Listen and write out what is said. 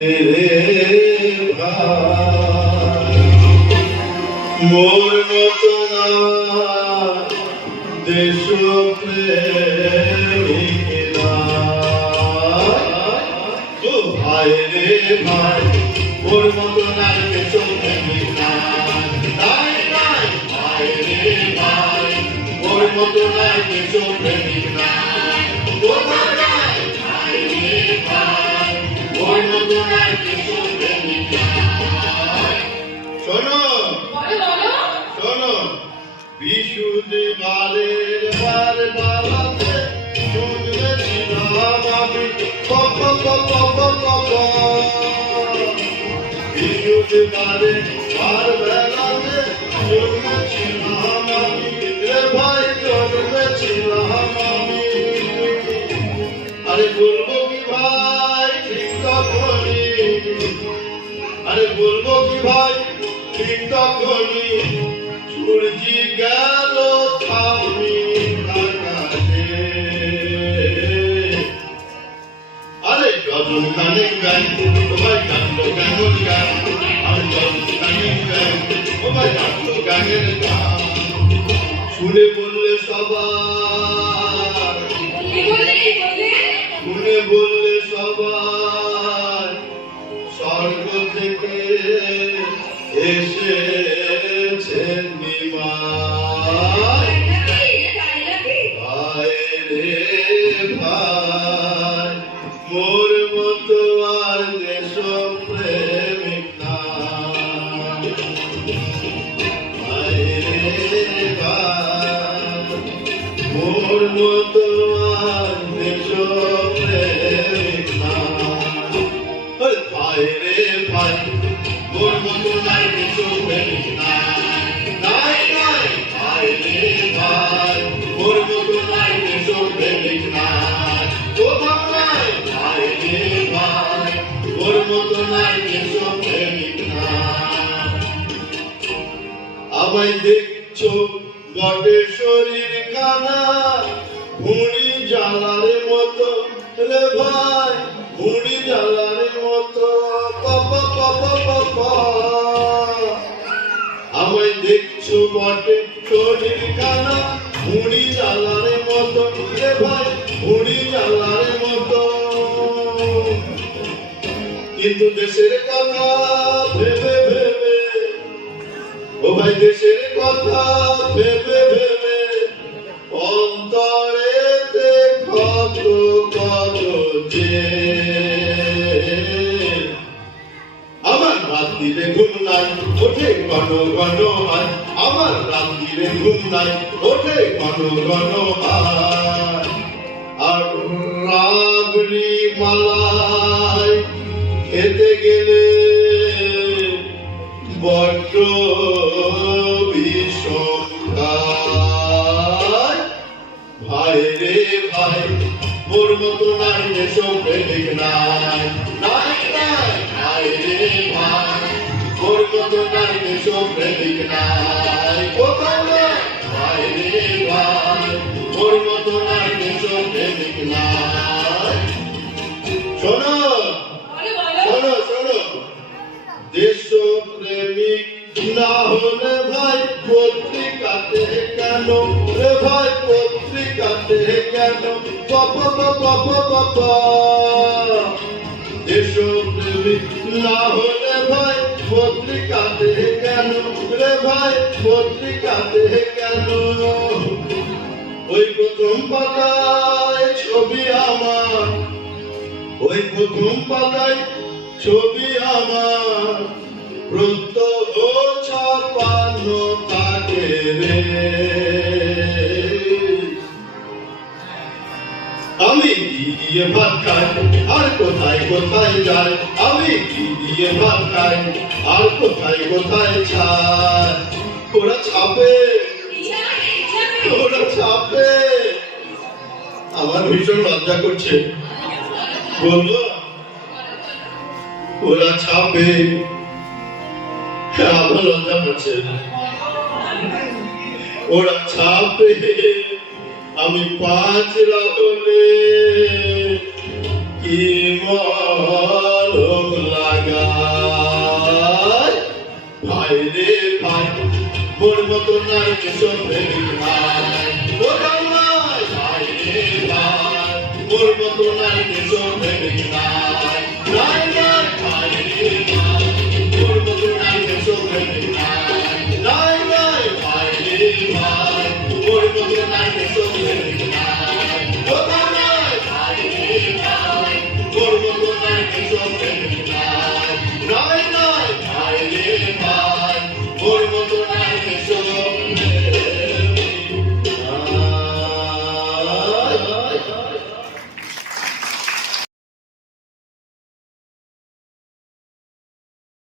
মোর মতো না দেশ ভাই রে ভাই, মোর মতো না দেশ ভাই রে ভাই, মোর মতো না দেশ শোনো শোনো, বিশুদ্ধ বালের বার বালাতে শুনছিলাম আমি কপ কপ কপ কপ, বিশুদ্ধ বালের বার বেলাতে শুনছিলাম আমি রে ভাই, শুনছিলাম আমি। আরে বলবো কি ভাই ঠিক তখনই, আরে বলবো কি ভাই ঠিক তখনই সূর্যি গেল থামি আকাশে। আরে যজন খানিক গান তোমার ডাকলো কেমন গান, আর যজন খানিক গান তোমার ডাকলো গানের গান, শুনে বললে সবাই, শুনে বললে সবাই স্বর্গ থেকে এসেছেন নিমাই। ভাই রে ভাই, মোর মতো আর দেশ প্রেমিক নাই। ভাই রে ভাই, মোর মতো আর দেশ প্রেমিক নাই। ভাই রে ভাই, মোর মতো নাই দেশ প্রেমিক নাই। নাই নাই, ভাই রে ভাই, মোর মতো নাই দেশ প্রেমিক নাই। কোথাও নাই, ভাই রে ভাই, মোর মতো নাই দেশ প্রেমিক নাই। আমায় দেখছো বটে শরীর কানা, ভুঁড়ি জ্বালার মতো রে ভাই, ভুঁড়ি জ্বালার মতো কপ কপ কপ। আমায় দেখছো বটে শরীর কানা, ভুঁড়ি জ্বালার মতো রে ভাই, ভুঁড়ি জ্বালার মতো, কিন্তু দেশের কথা ভেবে ভেবে, ও ভাই দেশের কথা ভেবে ভেবে অন্তরেতে কত কত যে। আমার রাত্রিরে ঘুম নাই ওঠে ঘন ঘন হয়, আমার রাত্রিরে ঘুম নাই ওঠে ঘন ঘন হয়। আর রাবড়ি মালাই খেতে গেলে বড্ড বিষম খায়। ভাই রে ভাই, মোর মতো নাই দেশ প্রেমিক নাই। নাই নাই, ভাই রে ভাই, মোর মতো নাই দেশ প্রেমিক নাই। কোথাও নাই, ভাই রে ভাই, মোর মতো নাই দেশ প্রেমিক নাই। শোনো শোনো শোনো, দেশ প্রেমিক না হলে ভাই পত্রিকাতে কেন রে ভাই, পত্রিকাতে কেন কপ কপ কপ। দেশ প্রেমিক না হলে ভাই পত্রিকাতে কেন রে ভাই, পত্রিকাতে কেন। ওই প্রথম পাতায় ছবি আমার, ওই প্রথম পাতায় ছবি আমার, প্রত্যহ ছাপানো থাকে রে। আমি কি দিয়ে ভাত খাই আর কোথায় কোথায় যাই, আমি কি দিয়ে ভাত খাই আর কোথায় কোথায় যাই। ওরা ছাপে, ওরা ছাপে, আমার ভীষণ লজ্জা করছে বলবো। ওরা ছাপে, আমার লজ্জা করছে। ওরা ছাপে, আমি 5 রাহলে কি মলম মতো নার কিছু প্রেমিক নাই কোথাও নাই ভাই রে ভাই মোর মতো নার কিছু প্রেমিক নাই নাই নাই ভাই রে ভাই মোর মতো নার কিছু প্রেমিক নাই নাই নাই ভাই রে ভাই মোর মতো নার কিছু প্রেমিক নাই কোথাও নাই ভাই রে ভাই মোর মতো নার কিছু প্রেমিক নাই নাই নাই ভাই রে ভাই মোর